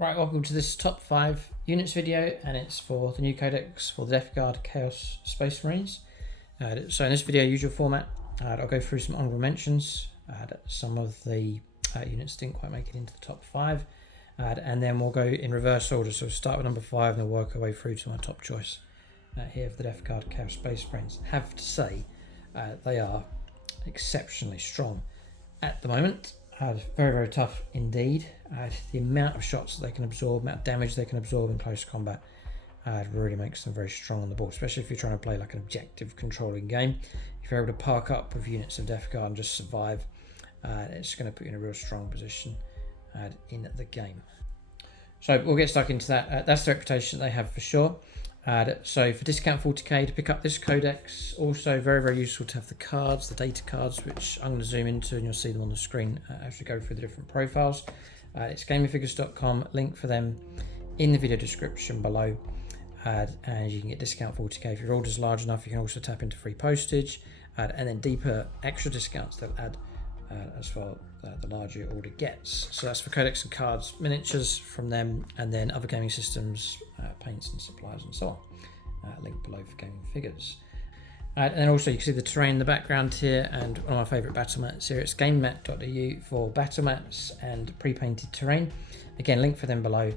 Right, welcome to this top 5 units video, and it's for the new Codex for the Death Guard Chaos Space Marines. So in this video, usual format, I'll go through some honourable mentions. Some of the units didn't quite make it into the top 5, and then we'll go in reverse order. So we'll start with number 5 and then work our way through to my top choice here for the Death Guard Chaos Space Marines. I have to say, they are exceptionally strong at the moment. Very, very tough indeed. The amount of shots that they can absorb, amount of damage they can absorb in close combat, really makes them very strong on the board, especially if you're trying to play like an objective controlling game. If you're able to park up with units of Death Guard and just survive, it's going to put you in a real strong position in the game. So we'll get stuck into that. That's the reputation that they have for sure. So for discount 40k to pick up this codex, also very, very useful to have the cards, the data cards, which I'm going to zoom into and you'll see them on the screen as we go through the different profiles. It's gamingfigures.com, link for them in the video description below, and you can get discount 40k. If your order's large enough, you can also tap into free postage, and then deeper extra discounts they'll add as well the larger your order gets. So that's for codex and cards, miniatures from them, and then other gaming systems, paints and supplies and so on. Link below for gaming figures. And then also you can see the terrain in the background here, and one of my favourite battle mats here. It's gamemat.eu for battle mats and pre-painted terrain. Again, link for them below.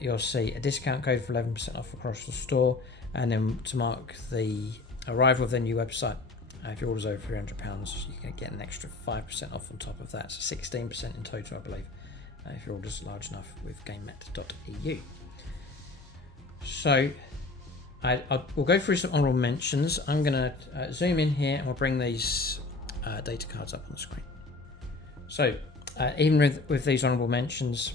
You'll see a discount code for 11% off across the store, and then to mark the arrival of their new website. If your order's over £300, you can get an extra 5% off on top of that, so 16% in total, I believe, if your order's large enough with gamemat.eu. So we'll go through some honourable mentions. I'm going to zoom in here and we'll bring these data cards up on the screen. So even with these honourable mentions,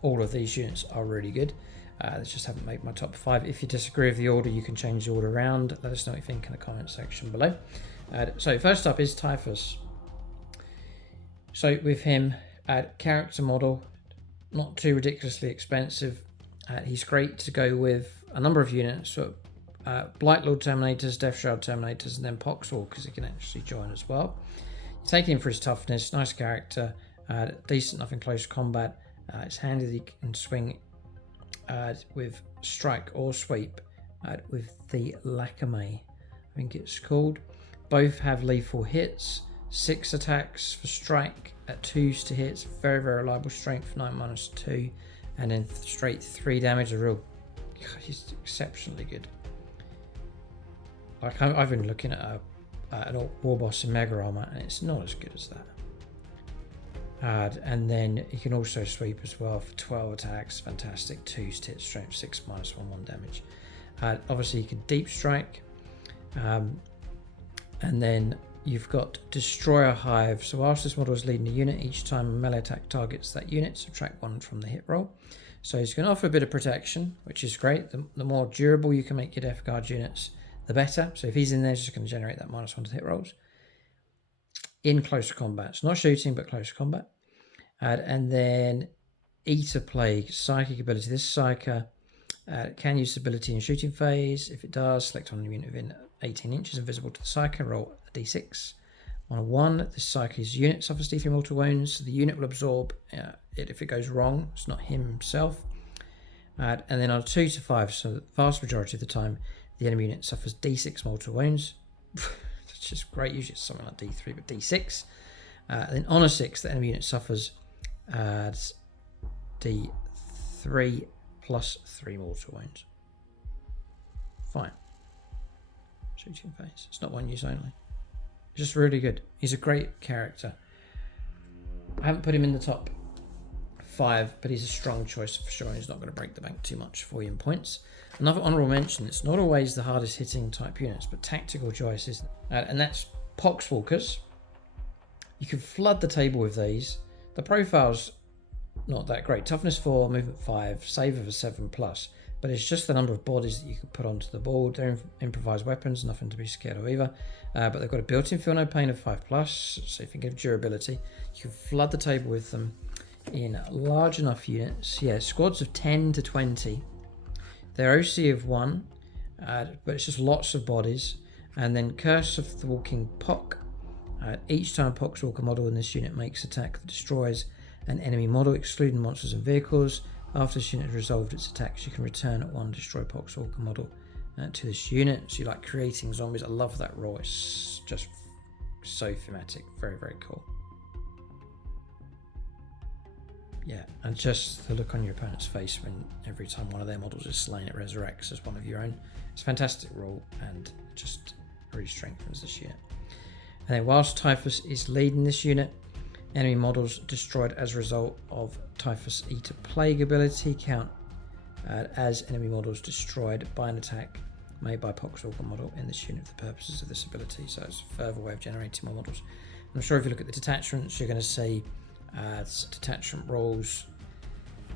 all of these units are really good. They just haven't made my top 5. If you disagree with the order, you can change the order around. Let us know what you think in the comment section below. So first up is Typhus. So with him, character model, not too ridiculously expensive. He's great to go with a number of units, so Blight Lord Terminators, Death Shroud Terminators, and then poxwalkers he can actually join as well. You take him for his toughness, nice character, decent enough in close combat. It's handy that he can swing with strike or sweep with the Lacame, I think it's called. Both have lethal hits, 6 attacks for strike at 2s to hits, very, very reliable strength, 9-2, and then straight 3 damage. He's exceptionally good. Like I've been looking at an war boss in Mega Armor, and it's not as good as that. And then you can also sweep as well for 12 attacks, fantastic, 2s to hit, strength 6, -1 damage. Obviously you can deep strike, and then you've got Destroyer Hive. So whilst this model is leading a unit, each time a melee attack targets that unit, subtract 1 from the hit roll. So he's going to offer a bit of protection, which is great. The more durable you can make your Death Guard units, the better. So if he's in there, it's just going to generate that -1 to hit rolls in close combat. It's not shooting, but close combat. And then Eater Plague, Psychic ability. This Psyker can use ability in shooting phase. If it does, select on a unit within 18 inches invisible to the Psyker, roll a d6. On a 1, this Psyker's unit suffers d3 mortal wounds. So the unit will absorb it if it goes wrong. It's not him himself. And then on a 2 to 5, so the vast majority of the time, the enemy unit suffers d6 mortal wounds. That's just great. Usually it's something like d3, but d6. And then on a 6, the enemy unit suffers d3 plus 3 mortal wounds. Fine. Shooting phase. It's not 1 use only. It's just really good. He's a great character. I haven't put him in the top 5, but he's a strong choice for sure, and he's not going to break the bank too much for you in points. Another honourable mention, it's not always the hardest hitting type units, but tactical choices, and that's poxwalkers. You can flood the table with these. The profile's not that great. Toughness 4, movement 5, save of a 7+, but it's just the number of bodies that you can put onto the board. They're improvised weapons, nothing to be scared of either. But they've got a built-in feel no pain of 5+, so if you give durability, you can flood the table with them in large enough units. Yeah, squads of 10 to 20. They're OC of 1, but it's just lots of bodies. And then Curse of the Walking Pock. Each time a Poxwalker model in this unit makes attack that destroys an enemy model, excluding monsters and vehicles. After this unit has resolved its attacks, you can return one destroy poxwalker model to this unit. So you like creating zombies. I love that role. It's just so thematic. Very, very cool. Yeah, and just the look on your opponent's face when every time one of their models is slain, it resurrects as one of your own. It's a fantastic rule and just really strengthens this unit. And then whilst Typhus is leading this unit, enemy models destroyed as a result of Typhus Eater Plague ability count as enemy models destroyed by an attack made by poxwalker model in this unit for the purposes of this ability. So it's a further way of generating more models. And I'm sure if you look at the detachments, you're going to see detachment rules,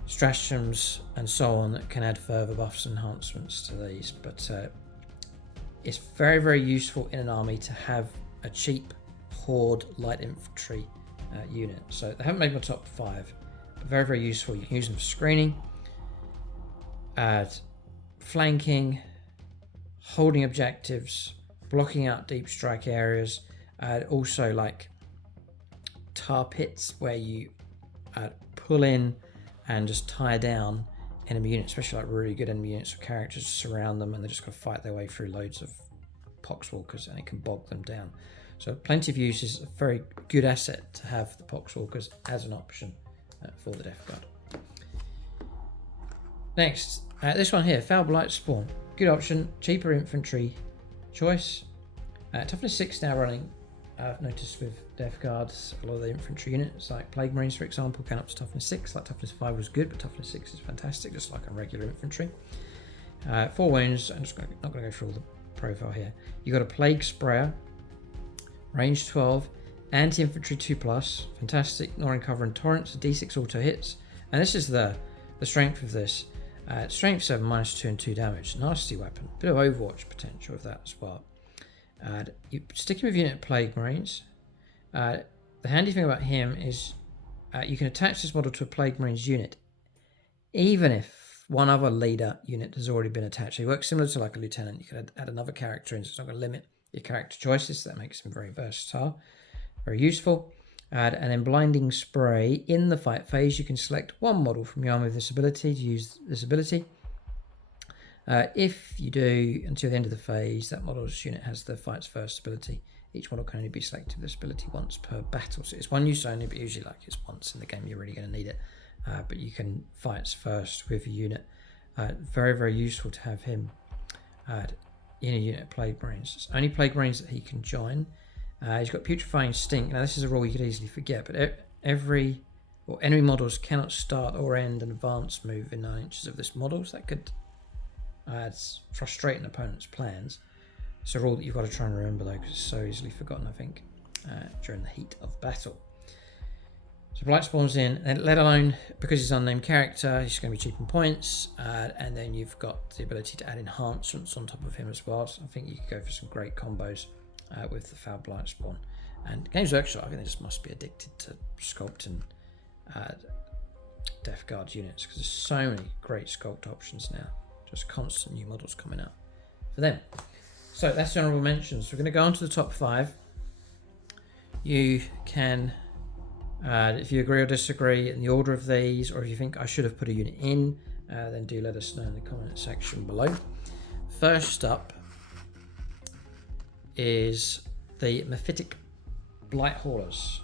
stratagems, and so on that can add further buffs and enhancements to these. But it's very, very useful in an army to have a cheap horde light infantry unit. So they haven't made my top 5, but very, very useful. You can use them for screening, flanking, holding objectives, blocking out deep strike areas, also like tar pits where you pull in and just tie down enemy units, especially like really good enemy units or characters, surround them and they're just going to fight their way through loads of poxwalkers and it can bog them down. So plenty of uses, a very good asset to have the poxwalkers as an option for the Death Guard. Next, this one here, Foul Blight Spawn. Good option, cheaper infantry choice. Toughness 6 now running. I've noticed with Death Guards, a lot of the infantry units, like Plague Marines for example, can up to toughness 6. Like toughness 5 was good, but toughness 6 is fantastic, just like a regular infantry. 4 wounds, I'm just not going to go through all the profile here. You've got a Plague Sprayer, range 12, anti-infantry 2+, fantastic, Norrin cover and torrents, d6 auto hits, and this is the strength of this. Strength 7, -2 and 2 damage, nasty weapon, bit of Overwatch potential with that as well. You sticking with unit Plague Marines. The handy thing about him is you can attach this model to a Plague Marines unit, even if one other leader unit has already been attached. So he works similar to like a lieutenant. You can add another character in, so it's not going to limit your character choices. That makes him very versatile, very useful. And then Blinding Spray. In the fight phase, you can select one model from your army with this ability to use this ability. If you do, until the end of the phase, that model's unit has the fight's first ability. Each model can only be selected with this ability once per battle. So it's one use only, but usually like it's once in the game you're really going to need it. But you can fights first with a unit. Very, very useful to have him in a unit of Plague Marines. It's only Plague Marines that he can join. He's got Putrefying Stink. Now this is a rule you could easily forget, but enemy models cannot start or end an advanced move in 9 inches of this model. So that could frustrate an opponent's plans. It's a rule that you've got to try and remember though, because it's so easily forgotten, I think, during the heat of battle. So Blight spawns in, and let alone because he's an unnamed character, he's going to be cheap in points, and then you've got the ability to add enhancements on top of him as well. So I think you could go for some great combos with the Foul Blight spawn. And Games Workshop, I think they just must be addicted to sculpting Death Guard units, because there's so many great sculpt options now. Just constant new models coming out for them. So that's the honourable mentions. We're going to go on to the top 5. You can, if you agree or disagree in the order of these, or if you think I should have put a unit in, then do let us know in the comment section below. First up is the Mephitic Blight Haulers.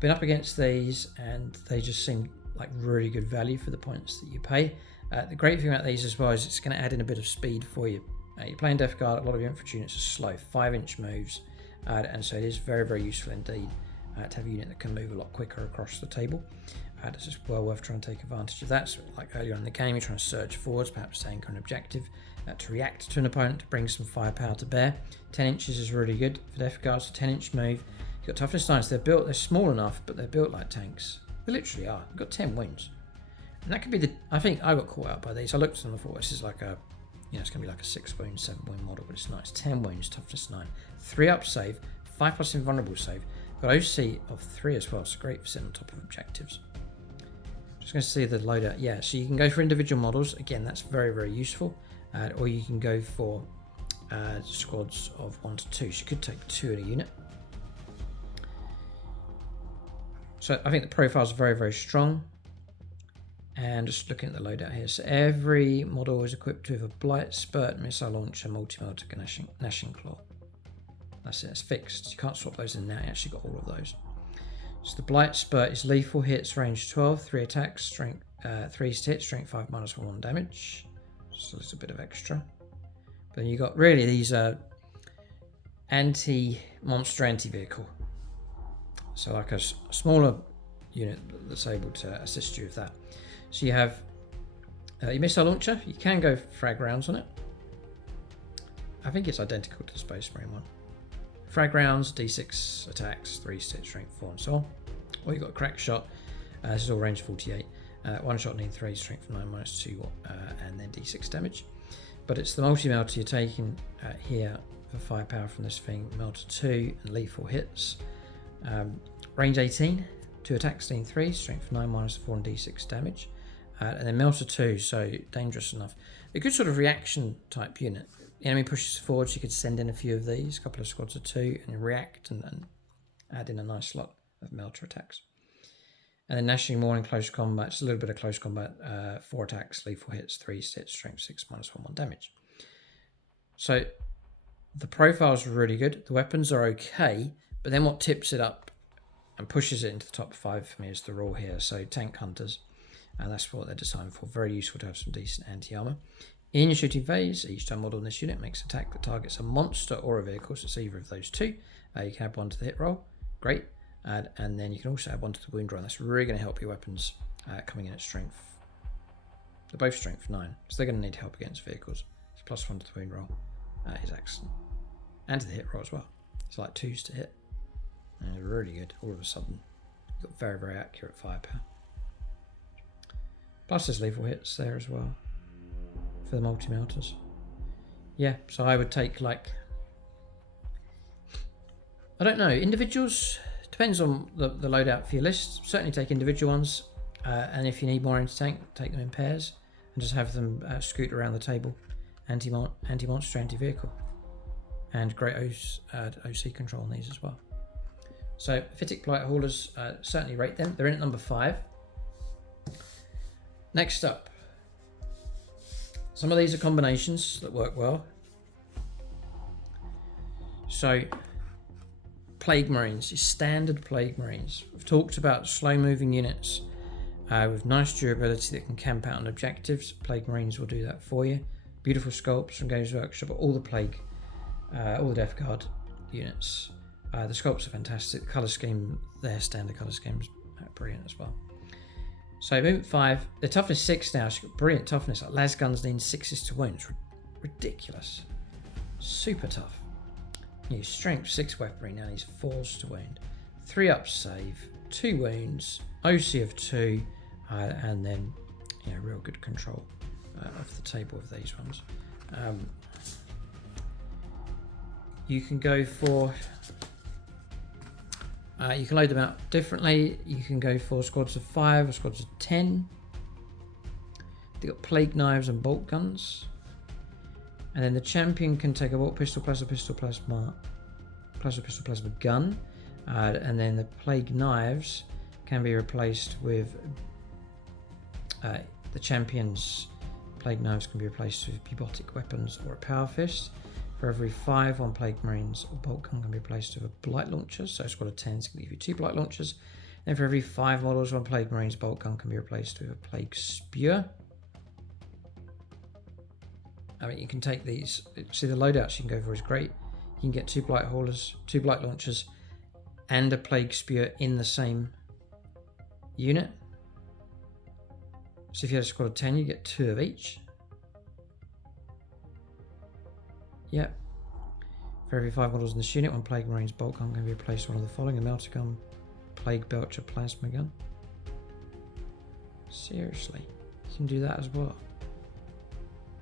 Been up against these and they just seem like really good value for the points that you pay. The great thing about these as well is it's going to add in a bit of speed for you. You're playing Death Guard, a lot of your infantry units are slow, 5-inch moves, and so it is very, very useful indeed to have a unit that can move a lot quicker across the table. It's just well worth trying to take advantage of that. So like earlier in the game, you're trying to surge forwards, perhaps to anchor an objective, to react to an opponent, to bring some firepower to bear. 10 inches is really good for Death Guard, so 10-inch move. You've got toughness 9, so they're small enough, but they're built like tanks. They literally are. You've got 10 wounds. And that could be I think I got caught out by these. I looked at them and thought, this is like it's going to be like a 6 wound, 7 wound model, but it's not. It's 10 wounds, toughness 9. 3 up save, 5+ invulnerable save. Got OC of 3 as well, so great for sitting on top of objectives. Just going to see the loadout. Yeah, so you can go for individual models. Again, that's very, very useful. Or you can go for squads of 1 to 2. So you could take 2 in a unit. So I think the profiles are very, very strong. And just looking at the loadout here, so every model is equipped with a blight, spurt, missile launcher, multi-melter, gnashing claw. That's it, it's fixed. You can't swap those in now, you actually got all of those. So the blight spurt is lethal, hits range 12, 3 attacks, strength 3 to hit, strength 5 minus 1 damage. Just a little bit of extra. But then you got really these anti-monster, anti-vehicle. So like a smaller unit that's able to assist you with that. So you have your missile launcher. You can go frag rounds on it. I think it's identical to the Space Marine one. Frag rounds, d6 attacks, 3 hit, strength 4 and so on. Or you've got a crack shot. This is all range 48. One shot needs 3, strength 9 minus 2, and then d6 damage. But it's the multi-melter you're taking here for 5 power from this thing. Melter 2 and lethal hits. Range 18, 2 attacks, need 3, strength 9 minus 4 and d6 damage. And then Melter 2, so dangerous enough. A good sort of reaction type unit. The enemy pushes forward, so you could send in a few of these, a couple of squads of 2, and react and add in a nice slot of Melter attacks. And then Gnashing Maw in close combat, just a little bit of close combat, 4 attacks, lethal hits, 3 hits, strength 6 minus 1 damage. So the profiles are really good. The weapons are okay, but then what tips it up and pushes it into the top 5 for me is the raw here. So tank hunters. And that's what they're designed for. Very useful to have some decent anti-armor. In your shooting phase, each time model in this unit makes an attack that targets a monster or a vehicle, so it's either of those two. You can add 1 to the hit roll. Great. And then you can also add 1 to the wound roll. And that's really going to help your weapons coming in at strength. They're both strength 9, so they're going to need help against vehicles. So +1 to the wound roll is excellent. And to the hit roll as well. It's like 2s to hit. And it's really good. All of a sudden, you've got very, very accurate firepower. Plus there's lethal hits there as well for the multi-melters. Yeah, so I would take like, I don't know, individuals, depends on the loadout for your list. Certainly take individual ones, and if you need more anti-tank, take them in pairs and just have them scoot around the table. Anti-monster, anti-vehicle. And great OC control on these as well. So Phytic Blight Haulers, certainly rate them. They're in at number 5. Next up, some of these are combinations that work well. So, Plague Marines, your standard Plague Marines. We've talked about slow-moving units with nice durability that can camp out on objectives. Plague Marines will do that for you. Beautiful sculpts from Games Workshop, all the Plague, all the Death Guard units. The sculpts are fantastic. The colour scheme, their standard colour scheme is brilliant as well. So movement 5, the toughness 6 now, she's got brilliant toughness, like las guns need 6s to wounds, ridiculous, super tough. New strength 6 weaponry now needs 4s to wound, 3 up save, 2 wounds, OC of 2, and then real good control of the table of these ones. You can go for, you can load them out differently. You can go for squads of 5 or squads of 10. They've got plague knives and bolt guns. And then the champion can take a bolt pistol plus a pistol plasma gun. And then the plague knives can be replaced with the champion's plague knives can be replaced with bubotic weapons or a power fist. For every 5 on Plague Marines, a bolt gun can be replaced with a blight launcher, so a squad of 10s can give you 2 blight launchers. Then for every 5 models on Plague Marines, bolt gun can be replaced with a plague spear. I mean, you can take these, see the loadouts you can go for is great. You can get 2 blight haulers, 2 blight launchers, and a plague spear in the same unit. So if you had a squad of 10, you get 2 of each. Yep. For every 5 models in this unit, one Plague Marines bolt gun can be replaced with one of the following: a melter gun, Plague Belcher plasma gun. Seriously, you can do that as well.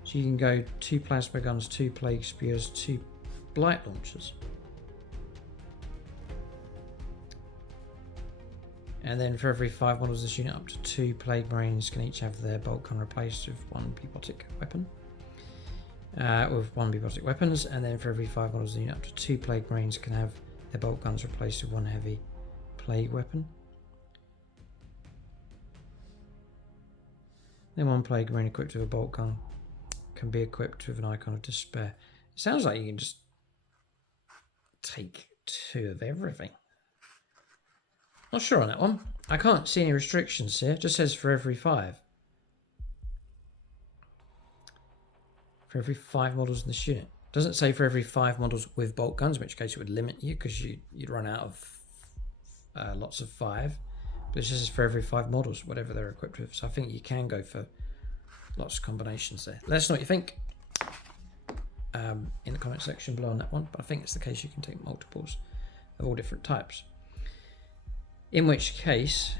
So you can go 2 plasma guns, 2 plague spears, 2 blight launchers. And then for every 5 models in this unit, up to 2 Plague Marines can each have their bolt gun replaced with 1 bubotic weapon. With 1 bubotic weapons, and then for every 5 models in the unit, up to 2 Plague Marines can have their bolt guns replaced with 1 heavy plague weapon. Then one plague marine equipped with a bolt gun can be equipped with an icon of despair. It sounds like you can just take 2 of everything. Not sure on that one. I can't see any restrictions here. It just says for every 5. For every 5 models in this unit. Doesn't say for every 5 models with bolt guns, in which case it would limit you because you'd run out of lots of 5. But it just says for every 5 models, whatever they're equipped with. So I think you can go for lots of combinations there. Let us know what you think in the comment section below on that one. But I think it's the case you can take multiples of all different types. In which case,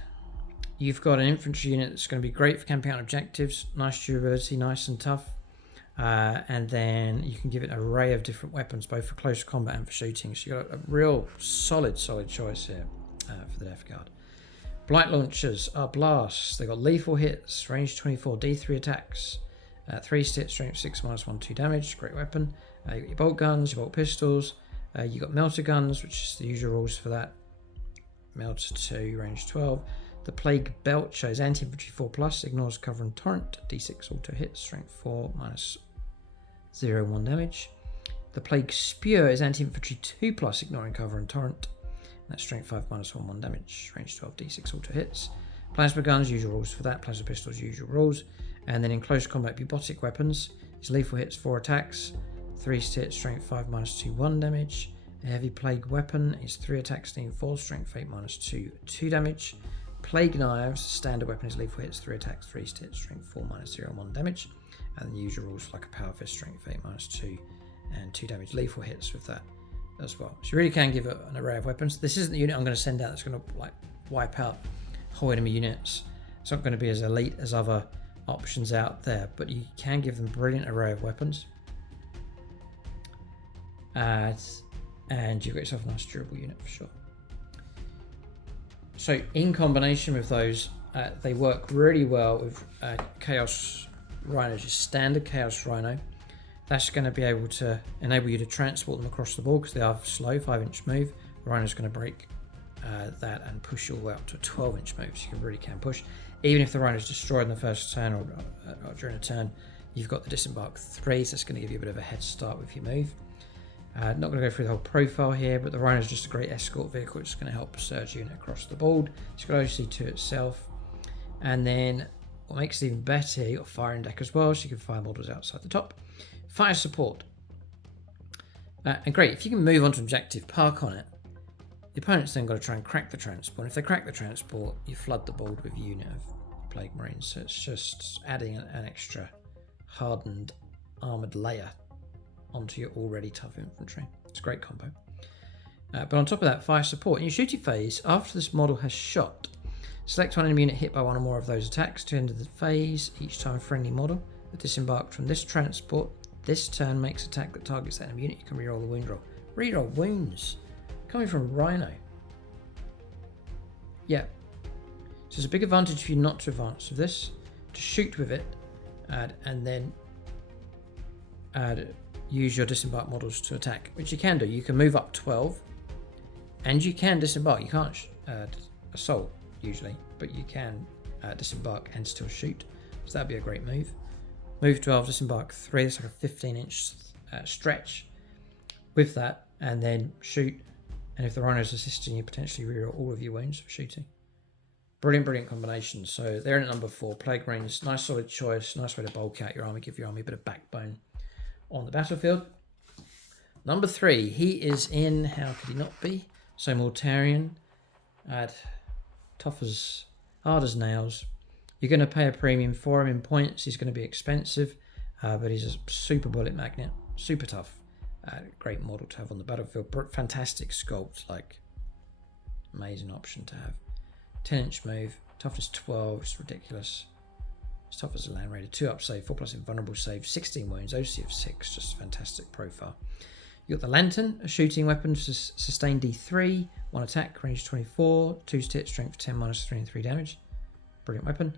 you've got an infantry unit that's going to be great for camping out objectives, nice durability, nice and tough. And then you can give it an array of different weapons, both for close combat and for shooting. So you've got a real solid choice here for the Death Guard. Blight launchers are blasts. They've got lethal hits, range 24, D3 attacks, 3 stit, strength 6, -1, 2 damage. Great weapon. You've got your bolt guns, your bolt pistols. You've got melter guns, which is the usual rules for that. Melter 2, range 12. The Plague Belt shows anti-infantry 4+, ignores cover and torrent, D6 auto hits, strength 4, -0, 1 damage. The Plague Spear is anti-infantry 2+, ignoring cover and torrent. That's strength 5, -1, 1 damage, range 12, D6 auto hits. Plasma guns, usual rules for that. Plasma pistols, usual rules. And then in close combat, bubotic weapons, it's lethal hits, 4 attacks, 3 stit, strength 5, -2, 1 damage. A heavy plague weapon is 3 attacks, steam 4, strength 8, -2, 2 damage. Plague knives, standard weapon is lethal hits, 3 attacks, 3 stit, strength 4, -0, 1 damage. And the usual rules for like a power fist, strength 8, -2, and 2 damage. Lethal hits with that as well. So you really can give it an array of weapons. This isn't the unit I'm going to send out that's going to like wipe out whole enemy units. It's not going to be as elite as other options out there, but you can give them a brilliant array of weapons. And you've got yourself a nice durable unit for sure. So in combination with those, they work really well with Chaos Rhinos, your standard Chaos Rhino. That's going to be able to enable you to transport them across the board because they are slow, 5-inch move. The Rhino's going to break that and push you all the way up to a 12-inch move, so you really can push. Even if the Rhino's destroyed in the first turn or during a turn, you've got the Disembark 3, so that's going to give you a bit of a head start with your move. Not going to go through the whole profile here, but the Rhino is just a great escort vehicle. It's going to help a surge unit across the board. It's got OC2 itself. And then what makes it even better, you've got firing deck as well, so you can fire models outside the top. Fire support. And great, if you can move onto objective, park on it, the opponent's then got to try and crack the transport. And if they crack the transport, you flood the board with a unit of Plague Marines. So it's just adding an extra hardened armoured layer onto your already tough infantry. It's a great combo. But on top of that, fire support. In your shooting phase, after this model has shot, select one enemy unit hit by one or more of those attacks to end of the phase. Each time a friendly model that disembarked from this transport this turn makes attack that targets that enemy unit, you can reroll the wound roll. Reroll wounds coming from Rhino. Yeah. So there's a big advantage for you not to advance with this, to shoot with it, and then use your disembark models to attack, which you can do. You can move up 12, and you can disembark. You can't assault usually, but you can disembark and still shoot. So that'd be a great move. Move 12, disembark 3. That's like a 15-inch stretch with that, and then shoot. And if the Rhino's assisting you, potentially reroll all of your wounds for shooting. Brilliant, brilliant combination. So they're in at number 4. Plague Marines, nice solid choice, nice way to bulk out your army, give your army a bit of backbone on the battlefield. Number 3, he is in, how could he not be? So mortarion, tough as, hard as nails. You're going to pay a premium for him in points. He's going to be expensive, but he's a super bullet magnet, super tough. Great model to have on the battlefield. Fantastic sculpt, like amazing option to have. 10-inch move, toughness 12, it's ridiculous. It's tough as a land raider. 2 up save, 4+ invulnerable save, 16 wounds, OC of 6, just fantastic profile. You got the Lantern, a shooting weapon, sustain D3, 1 attack, range 24, 2 stit, strength 10, -3 and 3 damage. Brilliant weapon.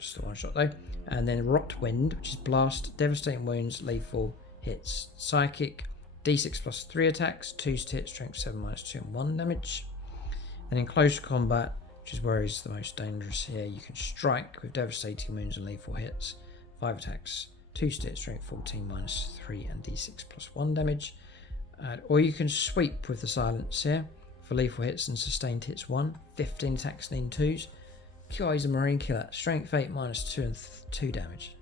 Just a 1 shot though. And then Rot Wind, which is blast, devastating wounds, lethal hits, psychic, D6 plus 3 attacks, 2 stit, strength 7, -2 and 1 damage. And in close combat, which is where he's the most dangerous here. You can strike with devastating wounds and lethal hits. 5 attacks, 2 stats, strength 14, -3 and d6 +1 damage. Or you can sweep with the silence here for lethal hits and sustained hits 1, 15 attacks and 2s. God, he's a marine killer. Strength 8, -2 and 2 damage.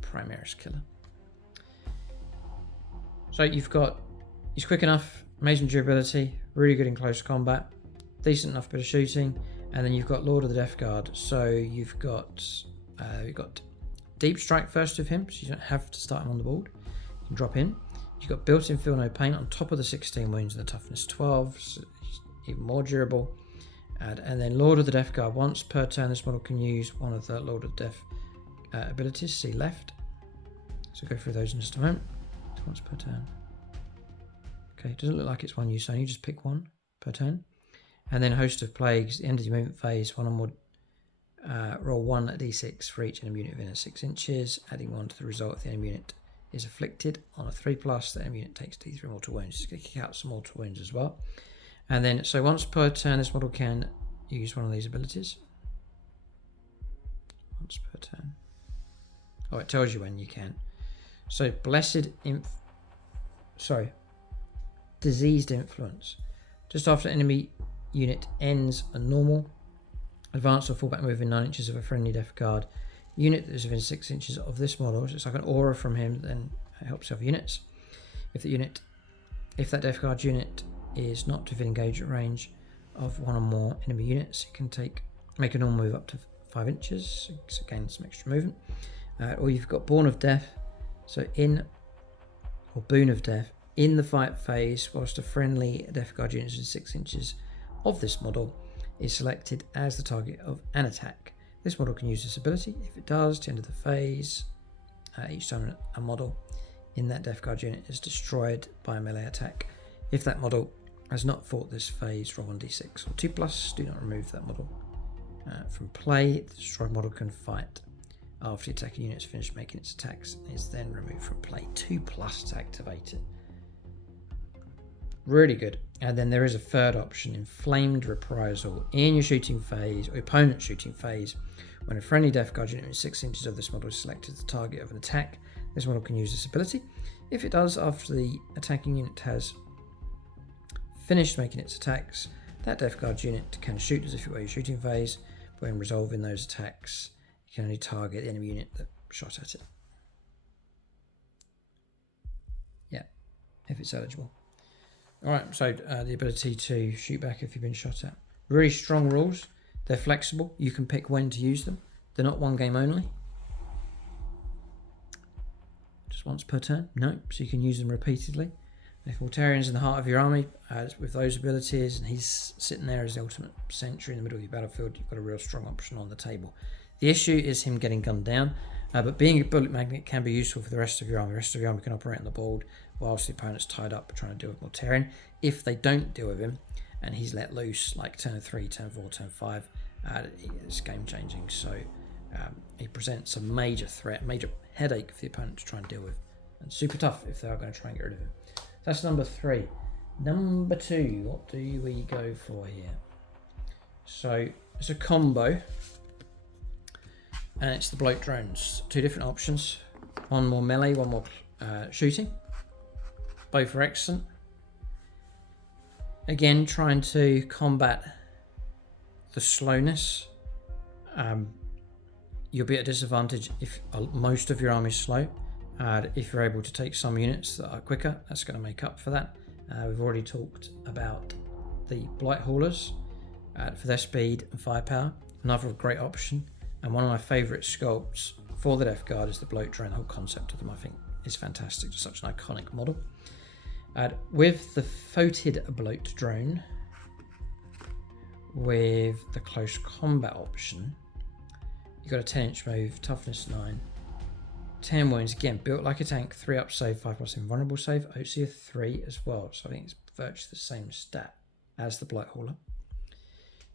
Primaris killer. So you've got, he's quick enough, amazing durability, really good in close combat, decent enough bit of shooting, and then you've got Lord of the Death Guard. So you've got deep strike first with him, so you don't have to start him on the board. You can drop in. You've got built-in feel no pain on top of the 16 wounds and the toughness 12, so he's even more durable. And then Lord of the Death Guard, once per turn this model can use one of the Lord of Death abilities, see left. So go through those in just a moment. So once per turn. Okay, it doesn't look like it's one use, so you just pick one per turn. And then Host of Plagues, the end of your movement phase, one onward, roll 1d6 for each enemy unit within 6 inches, adding 1 to the result if the enemy unit is afflicted. On a 3+, the enemy unit takes d3 mortal wounds. It's going to kick out some mortal wounds as well. And then, so once per turn, this model can use one of these abilities. Once per turn. Oh, it tells you when you can. So, Diseased Influence. Just after enemy unit ends a normal, advance or fallback move within 9 inches of a friendly Death Guard unit that is within 6 inches of this model. So it's like an aura from him, then it helps other units. If that Death Guard unit is not within engagement range of one or more enemy units, it can make a normal move up to 5 inches, so gain some extra movement. Or you've got Boon of Death, in the fight phase, whilst a friendly Death Guard unit is 6 inches of this model is selected as the target of an attack. This model can use this ability. If it does, to the end of the phase, each time a model in that Death Guard unit is destroyed by a melee attack. If that model has not fought this phase, roll 1d6 or 2+. Do not remove that model from play. The destroyed model can fight after the attacking unit has finished making its attacks and is then removed from play. 2+ to activate it. Really good. And then there is a third option, Inflamed Reprisal. In your shooting phase, or opponent's shooting phase, when a friendly Death Guard unit in 6 inches of this model is selected as the target of an attack, this model can use this ability. If it does, after the attacking unit has finished making its attacks, that Death Guard unit can shoot as if it were your shooting phase, but when resolving those attacks, you can only target the enemy unit that shot at it. Yeah, if it's eligible. Alright, so the ability to shoot back if you've been shot at. Really strong rules. They're flexible. You can pick when to use them. They're not one game only. Just once per turn? No, so you can use them repeatedly. If Mortarion's in the heart of your army with those abilities and he's sitting there as the ultimate sentry in the middle of your battlefield, you've got a real strong option on the table. The issue is him getting gunned down, but being a bullet magnet can be useful for the rest of your army. The rest of your army can operate on the board whilst the opponent's tied up trying to deal with Mortarion. If they don't deal with him and he's let loose like turn 3, turn 4, turn 5, it's game changing. So he presents a major threat, major headache for the opponent to try and deal with, and super tough if they are going to try and get rid of him. That's number 3. Number 2, what do we go for here? So it's a combo, and it's the bloat drones. 2 different options, one more melee, one more shooting. Both are excellent. Again, trying to combat the slowness. You'll be at a disadvantage if most of your army is slow. If you're able to take some units that are quicker, that's going to make up for that. We've already talked about the blight haulers for their speed and firepower. Another great option, and one of my favourite sculpts for the Death Guard is the bloat drone. The whole concept of them, I think, is fantastic. It's such an iconic model. With the Foated bloat drone, with the close combat option, you've got a 10-inch move, toughness 9. 10 wounds, again, built like a tank, 3 up save, 5+ invulnerable save, OC of 3 as well, so I think it's virtually the same stat as the Blight Hauler.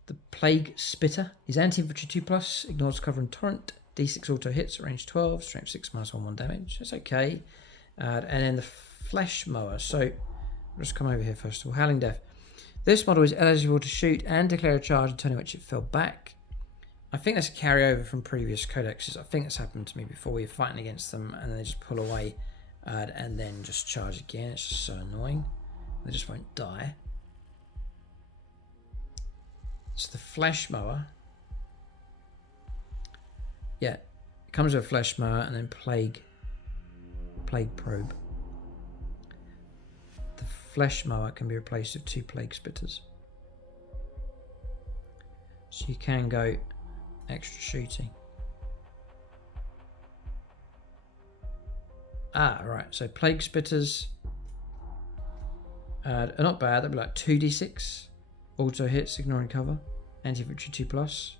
The Plague Spitter is anti-infantry 2+, ignores cover and torrent, d6 auto hits at range 12, strength 6 -1 damage, that's okay. And then the Flesh Mower, so I'll just come over here first of all, Howling Death. This model is eligible to shoot and declare a charge until in which it fell back. I think that's a carryover from previous codexes. I think that's happened to me before. We're fighting against them and they just pull away and then just charge again. It's just so annoying. They just won't die. So the flesh mower. Yeah, it comes with a flesh mower and then plague probe. The flesh mower can be replaced with 2 plague spitters. So you can go extra shooting. Right, so plague spitters are not bad. They'll be like 2d6 auto hits, ignoring cover, anti-infantry 2+.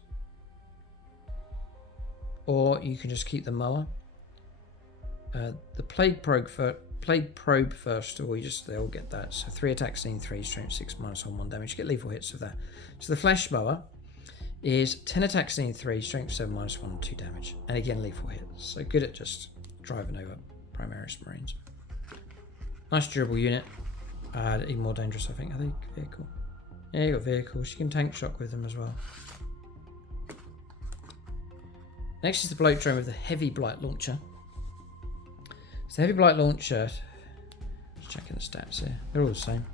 Or you can just keep the mower. The plague probe first, or they all get that. So 3 attacks, 3, strength 6, -1 damage. You get lethal hits of that. So the flesh mower is 10 attacks, 3, strength 7, -1, 2 damage. And again, lethal hits. So good at just driving over Primaris Marines. Nice durable unit. Even more dangerous, I think. Are they vehicle? Yeah, you got vehicles. You can tank shock with them as well. Next is the bloat drone with the heavy blight launcher. So the heavy blight launcher, just checking the stats here, they're all the same.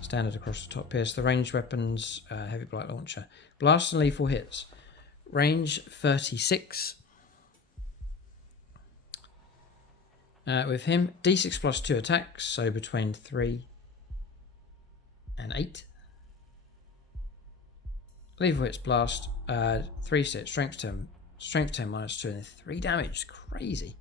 Standard across the top here. So the ranged weapons, heavy blight launcher. Blast and lethal hits. Range 36. With him, D6 plus 2 attacks, so between 3 and 8. Lethal hits blast, 3 sets, strength 10 -2, and 3 damage. Crazy.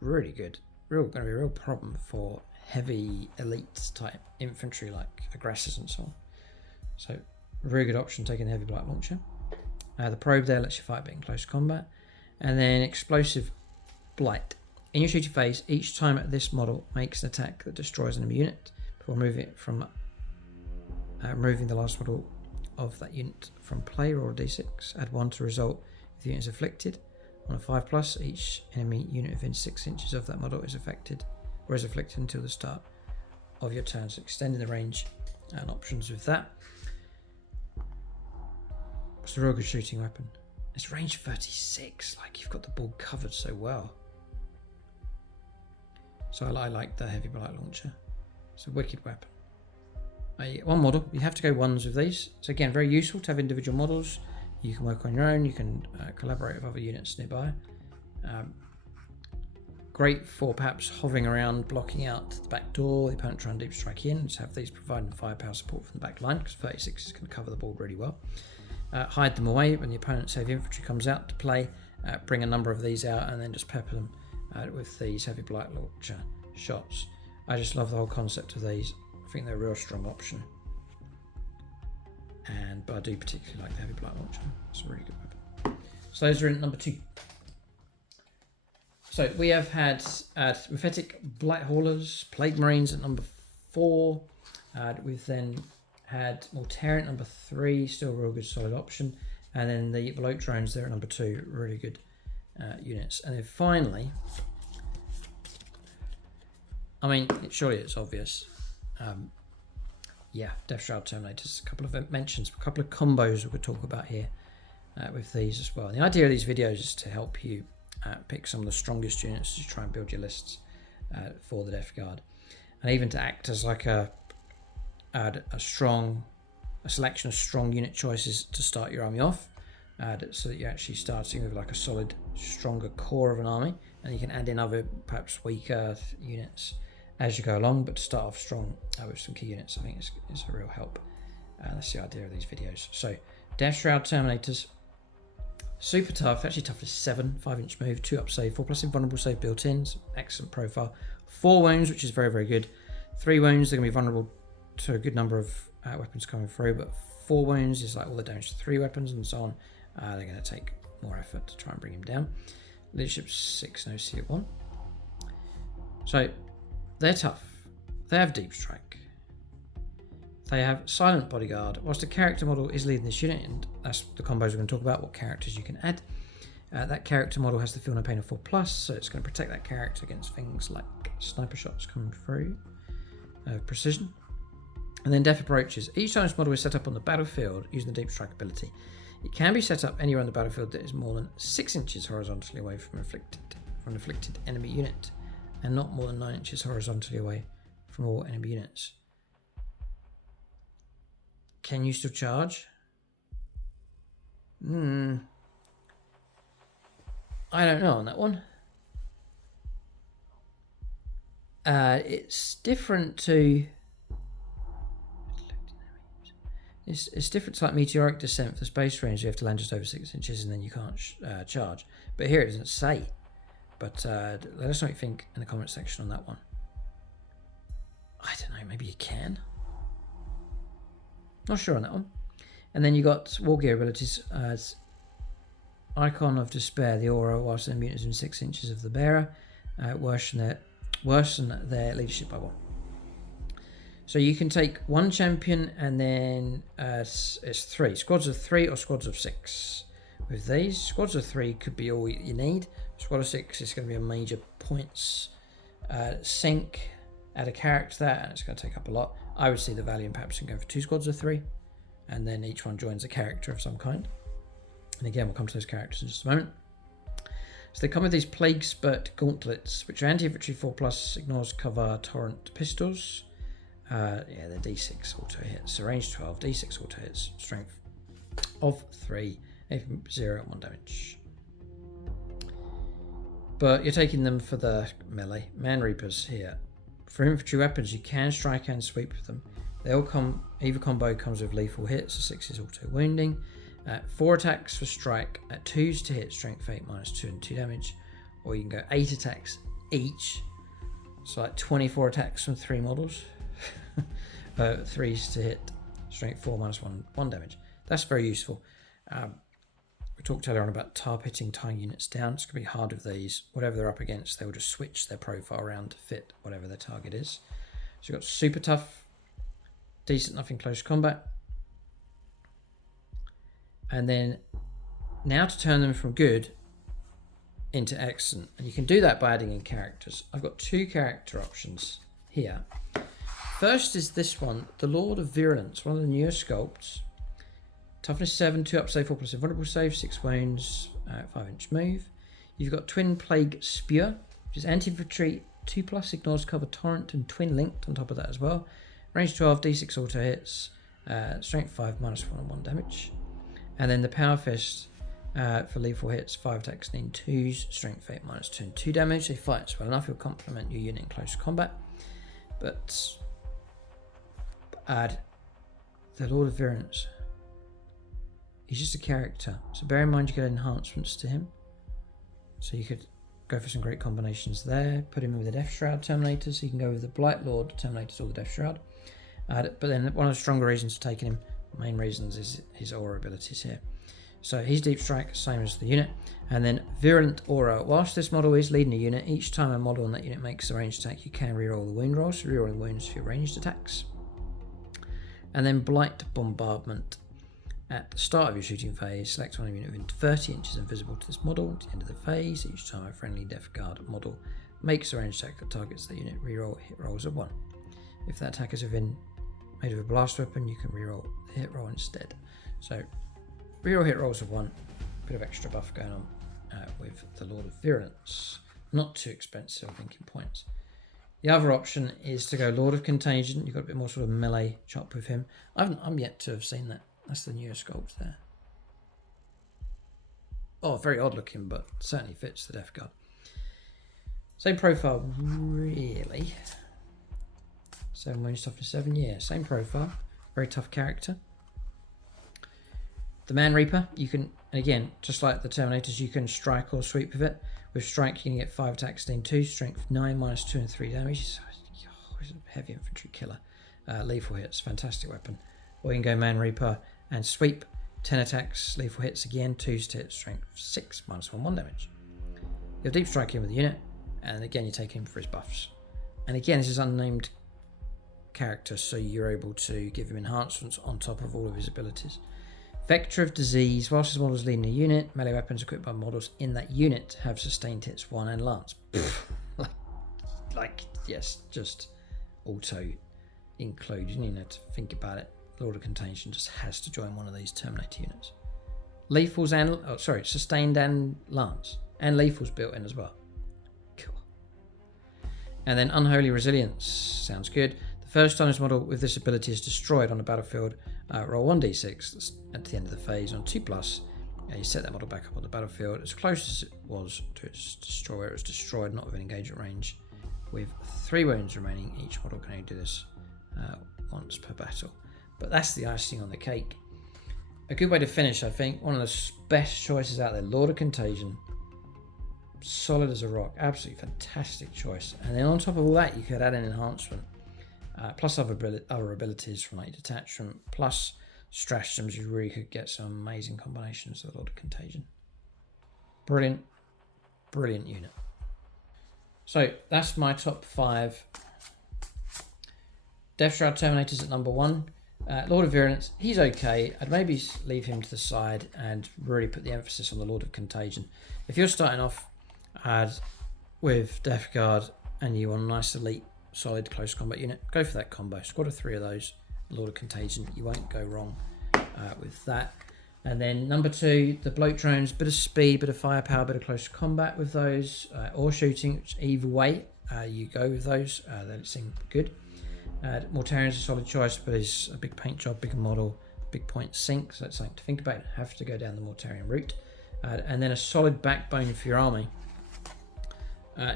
Really good. Going to be a real problem for heavy elite type infantry like aggressors and so on. So, very good option taking the heavy blight launcher. The probe there lets you fight a bit in close combat. And then explosive blight. In your shooting phase, each time this model makes an attack that destroys an enemy unit before removing the last model of that unit from play, roll a d6, add 1 to result if the unit is afflicted. On a 5+, each enemy unit within 6 inches of that model is affected until the start of your turn. So extending the range and options with that. It's a real good shooting weapon. It's range 36, like you've got the board covered so well. So I like the heavy blight launcher. It's a wicked weapon. One model, you have to go ones with these. So again, very useful to have individual models. You can work on your own, you can collaborate with other units nearby. Great for perhaps hovering around, blocking out the back door, the opponent trying to deep strike in. Just have these providing firepower support from the back line, because 36 is going to cover the board really well. Hide them away when the opponent's heavy infantry comes out to play. Bring a number of these out and then just pepper them with these heavy blight launcher shots. I just love the whole concept of these. I think they're a real strong option. But I do particularly like the heavy blight launcher. It's a really good weapon. So those are in number 2. So we have had Mephetic Blight Haulers, Plague Marines at number 4. We've then had Mortarion at number 3, still a real good solid option. And then the bloat drones there at number 2, really good units. And then finally, I mean, surely it's obvious. Death Shroud Terminators, a couple of mentions, a couple of combos we could talk about here with these as well. And the idea of these videos is to help you pick some of the strongest units to try and build your lists for the Death Guard, and even to act as like a selection of strong unit choices to start your army off, so that you're actually starting with like a solid, stronger core of an army, and you can add in other perhaps weaker units as you go along, but to start off strong with some key units, I think is a real help. That's the idea of these videos. So, Death Shroud Terminators, super tough, actually tough as 7, 5-inch move, 2 up save, 4+ invulnerable save built in, excellent profile. 4 wounds, which is very, very good. 3 wounds, they're going to be vulnerable to a good number of weapons coming through, but 4 wounds is like all the damage to 3 weapons and so on. They're going to take more effort to try and bring him down. Leadership 6, no C at 1. So, they're tough. They have deep strike. They have silent bodyguard. Whilst a character model is leading this unit, and that's the combos we're going to talk about, what characters you can add. That character model has the feel no pain of 4+, so it's going to protect that character against things like sniper shots coming through, precision. And then Death approaches. Each time this model is set up on the battlefield using the Deep Strike ability, it can be set up anywhere on the battlefield that is more than 6 inches horizontally away from an afflicted enemy unit, and not more than 9 inches horizontally away from all enemy units. Can you still charge? I don't know on that one. It's different to... It's different to like meteoric descent for the space range. You have to land just over 6 inches and then you can't charge. But here it doesn't say. But let us know what you think in the comment section on that one. I don't know, maybe you can. Not sure on that one. And then you got war gear abilities as Icon of Despair, the aura, whilst their mutant is in 6 inches of the bearer, worsen their leadership by 1. So you can take one champion and then it's 3. Squads of 3 or squads of 6. With these, squads of 3 could be all you need. Squad of 6 is going to be a major points sink. Add a character to that and it's going to take up a lot. I would see the value in perhaps going for 2 squads of 3. And then each one joins a character of some kind. And again, we'll come to those characters in just a moment. So they come with these Plague Spurt Gauntlets, which are anti-infantry 4+, ignores cover, torrent pistols. They're D6 auto hits. So range 12, D6 auto hits, strength of 3, 0 and 1 damage. But you're taking them for the melee. Man Reapers here. For infantry weapons, you can strike and sweep with them. They'll come, either combo comes with lethal hits, so 6 is auto wounding. 4 attacks for strike, 2s to hit, strength 8 -2 and 2 damage. Or you can go 8 attacks each. So like 24 attacks from 3 models. 3s to hit, strength 4 -1 damage. That's very useful. We talked earlier on about tar pitting, tying units down. It's going to be hard with these. Whatever they're up against, they'll just switch their profile around to fit whatever their target is. So you've got super tough, decent enough in close combat. And then now to turn them from good into excellent. And you can do that by adding in characters. I've got 2 character options here. First is this one, the Lord of Virulence, one of the newer sculpts. Toughness 7, 2 up save, 4+ invulnerable save, 6 wounds, 5-inch move. You've got Twin Plague Spear, which is anti-infantry, 2+, ignores cover, torrent, and twin linked on top of that as well. Range 12, D6 auto hits, strength 5, -1 and 1 damage. And then the Power Fist for lethal hits, 5 attacks and 2s, strength 8, -2 and 2 damage. If fights well enough, he'll complement your unit in close combat. But add the Lord of Virulence. He's just a character, so bear in mind you get enhancements to him. So you could go for some great combinations there. Put him with the Death Shroud Terminators, so you can go with the Blight Lord Terminators or the Death Shroud. But then one of the stronger reasons for taking him, main reasons, is his aura abilities here. So he's Deep Strike, same as the unit. And then Virulent Aura. Whilst this model is leading a unit, each time a model on that unit makes a ranged attack, you can reroll the wound rolls, so rerolling wounds for your ranged attacks. And then Blight Bombardment. At the start of your shooting phase, select one unit within 30 inches invisible to this model. At the end of the phase, each time a friendly Death Guard model makes a ranged attack that targets the unit, reroll hit rolls of 1. If that attack is made of a blast weapon, you can reroll the hit roll instead. So, reroll hit rolls of 1. Bit of extra buff going on with the Lord of Virulence. Not too expensive, I think, in points. The other option is to go Lord of Contagion. You've got a bit more sort of melee chop with him. I'm yet to have seen that. That's the newer sculpt there. Oh, very odd looking, but certainly fits the Death Guard. Same profile, really. 7 wounds, toughness 7, yeah, same profile. Very tough character. The Man Reaper, you can, again, just like the Terminators, you can strike or sweep with it. With strike, you can get 5 attacks, 2, strength 9, -2 and 3 damage. He's a heavy infantry killer. Lethal hits, fantastic weapon. Or you can go Man Reaper and sweep, 10 attacks, lethal hits again, 2s to hit, strength 6, -1, 1 damage. You'll deep strike him with the unit, and again you take him for his buffs. And again, this is unnamed character, so you're able to give him enhancements on top of all of his abilities. Vector of Disease. Whilst this model is leading a unit, melee weapons equipped by models in that unit have sustained hits 1 and lance. Yes, just auto include. You need to think about it. Lord of Contagion just has to join one of these Terminator units. Lethals and sustained and lance, and lethals built in as well. Cool. And then Unholy Resilience sounds good. The first time this model with this ability is destroyed on the battlefield, roll 1d6 at the end of the phase on 2+. You set that model back up on the battlefield as close as it was to its destroyer. It was destroyed, not within engagement range, with 3 wounds remaining. Each model can only do this once per battle. But that's the icing on the cake. A good way to finish, I think. One of the best choices out there, Lord of Contagion. Solid as a rock. Absolutely fantastic choice. And then on top of all that, you could add an enhancement. Plus other abilities from like detachment, plus stratagems. You really could get some amazing combinations of Lord of Contagion. Brilliant. Brilliant unit. So that's my top 5. Death Shroud Terminators at number 1. Lord of Virulence, he's okay. I'd maybe leave him to the side and really put the emphasis on the Lord of Contagion. If you're starting off with Death Guard and you want a nice elite, solid close combat unit, go for that combo. Squad of 3 of those, Lord of Contagion. You won't go wrong with that. And then number 2, the bloat drones, bit of speed, bit of firepower, bit of close combat with those, or shooting, which either way you go with those. They seem good. Mortarion's a solid choice, but he's a big paint job, bigger model, big point sink, so that's something to think about. You have to go down the Mortarion route. And then a solid backbone for your army.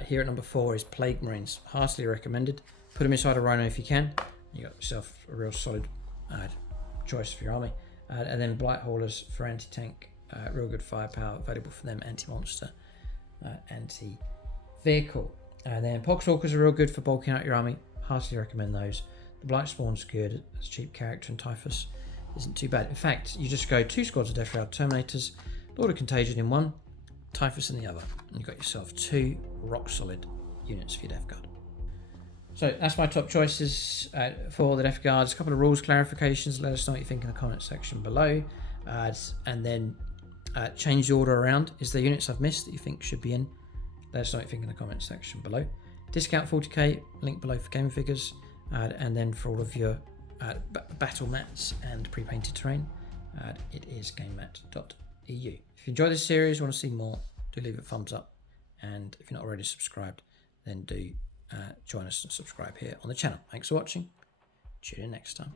Here at number 4 is Plague Marines. Heartily recommended. Put them inside a Rhino if you can. You got yourself a real solid choice for your army. And then Blight Haulers for anti-tank. Real good firepower, valuable for them. Anti-monster, anti-vehicle. And then poxwalkers are real good for bulking out your army. Heartily recommend those. The Blight Spawn's good as a cheap character, and Typhus isn't too bad. In fact, you just go 2 squads of Death Shroud Terminators, Lord of Contagion in one, Typhus in the other, and you've got yourself 2 rock solid units for your Death Guard. So that's my top choices for the Death Guards. A couple of rules clarifications. Let us know what you think in the comment section below, and then change the order around. Is there units I've missed that you think should be in? Let us know what you think in the comment section below. Discount 40k, link below for game figures, and then for all of your battle mats and pre-painted terrain, it is gamemat.eu. If you enjoy this series, want to see more, do leave a thumbs up, and if you're not already subscribed, then do join us and subscribe here on the channel. Thanks for watching. Tune in next time.